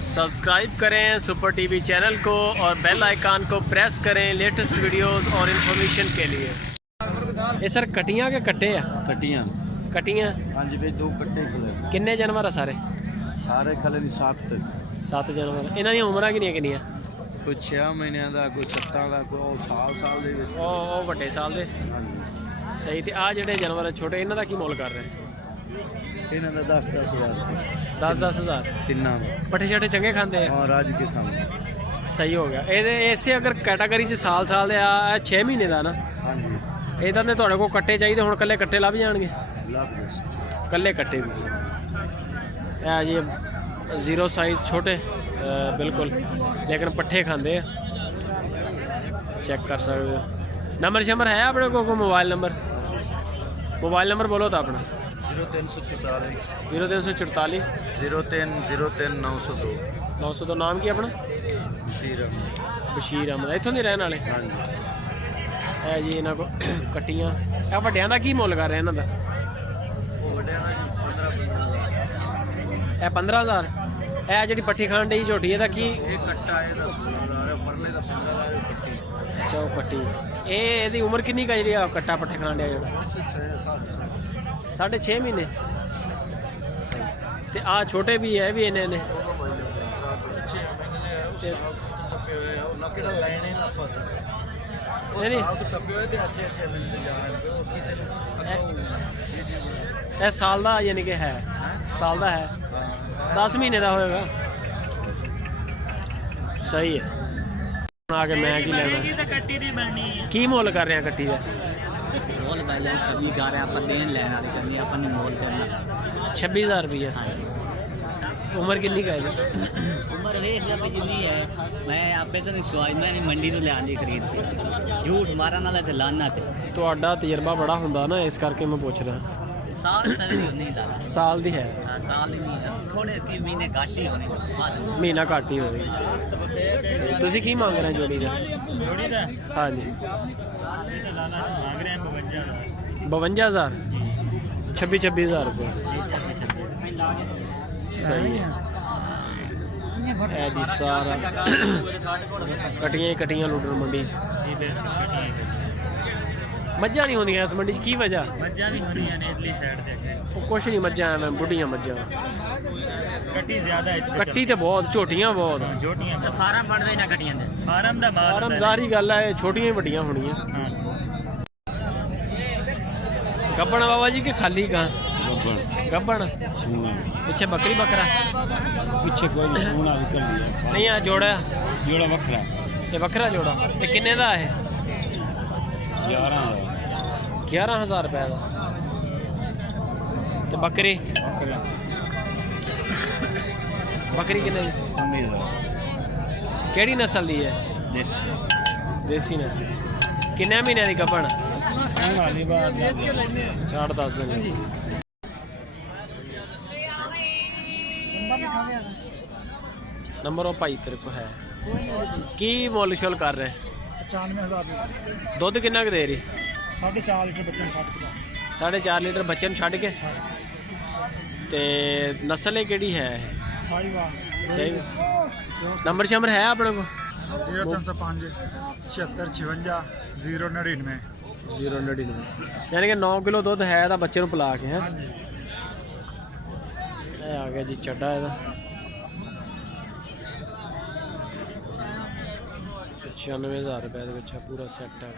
Subscribe करें super TV channel को और बेल आइकन को प्रेस करें लेटेस्ट वीडियोस और इन्फॉर्मेशन के लिए। ये सर कटियां के कट्टे आ? कटियां कटियां। हाँ जी भाई, 2 कट्टे खले। किन्ने जानवर आ सारे? सारे खले नहीं 7 जानवर। इन्हां दी उमरां किन्नियां? कोई 6 महीने का, कोई 7 का, कोई साल दे विच। ओ ਵੱਡੇ साल दे। हाँ जी सही। ते आ ਜਿਹੜੇ जानवर छोटे इन्हां दा की मोल कर रहे हैं? इन्हां दा 10 हज़ार। 10 हज़ार। तिन्ना पट्ठे छट्टे चंगे खांदे हाँ, राज के खाने। सही हो गया। ये इसे अगर कैटागरी च साल दे आ 6 महीने का ना। हाँ जी। ਇਹਦਾ ਨੇ ਤੁਹਾਡੇ ਕੋਲ ਕੱਟੇ ਚਾਹੀਦੇ ਹੁਣ ਕੱਲੇ ਕੱਟੇ ਲੱਭ ਜਾਣਗੇ? ਲੱਭ ਗਏ ਕੱਲੇ ਕੱਟੇ ਵੀ। ਇਹ ਜੀ ਜ਼ੀਰੋ ਸਾਈਜ਼ ਛੋਟੇ बिल्कुल, लेकिन पट्ठे खाते हैं। चेक कर सकते हो। नंबर शंबर है अपने को? मोबाइल नंबर बोलो तो अपना। 0344 0344 03 902 902। नाम की अपना? बशीर अहमद। इत्थों दे रहने वाले? हाँ जी। है जी इन्हों को कट्टियां। यह वड्डियां दा की मुल कर रहे हैं इन्हों दा? 15,000। यह जी पट्ठी खान डी झोटी है की? अच्छा वो पट्टी। ये उम्र कितनी का जी कट्टा पट्ठे खान दिया? 6.5 महीने। ते आ छोटे भी है भी इन्हें साल का यानी कि है? साल का है। 10 महीने का होएगा। सही है। आगे मैं की लेना की मोल कर रहे हैं कट्टी का? मोल भाई सभी गा रहे हैं, अपन देन लेना करनी है, अपन मोल करना। 26,000 रुपया। उम्र कितनी का है? उम्र देख लिया भाई जितनी है। मैं आपे तो नहीं सुआई, मैं मंडी तो लिया खरीद के। झूठ मारन वाला ते लाना ते ਤੁਹਾਡਾ तजर्बा बड़ा ਹੁੰਦਾ ना, इस करके मैं पूछ रहा। साल नहीं दादा। साल दी है? साल ही नहीं है, थोड़े की महीने घट ही होने। महीना घट ही होगी। तुसी की मांग रहे हैं जोड़ी का? हाँ जी। 52,000। 26,000 रुपये। सही है। जी सारा कटियां लुटन मंडी मज्झां नहीं होंदियां इस मंडी की वजह? मज्झां भी होनियां ने इधरली साइड ते अगे कुछ नहीं मज्झां मैं बुढ़ियां मज्झां। कट्टी ज्यादा है। कट्टी तो बहुत, झोटियां बहुत। झोटियां फार्म बन रहे ना कटियां दे। फार्म दा माल फार्म जारी गल है, छोटियां ही बड़ियां होनियां। गब्बन बाबा जी के खाली कहाँ? गब्बन पीछे बकरी बकरा? पीछे कोई नहीं है जोड़ा वखरा। ये बकरा जोड़ा ये किन्ने दा है? 11,000 रुपए का। तो बकरी किन्ने दी? केड़ी नस्ल दी है? देसी नस्ल। किन्ने महीने दी गब्बन? 10.5 दिन। नंबर वो भाई तेरे को है की मोल शोल कर रहे? 95,000। दुध किन्ना दे रही? 4.5 लीटर बच्चे छड़ के। 4.5 लीटर बच्चे छड़ के। ते नस्ल केड़ी है? सही। नंबर शंबर है अपने को? 0305 76 56 099 099। यानी कि 9 किलो दुध है बच्चे पिला के है। आ गया जी चड्डा है 95,000 रुपए पूरा सैट है।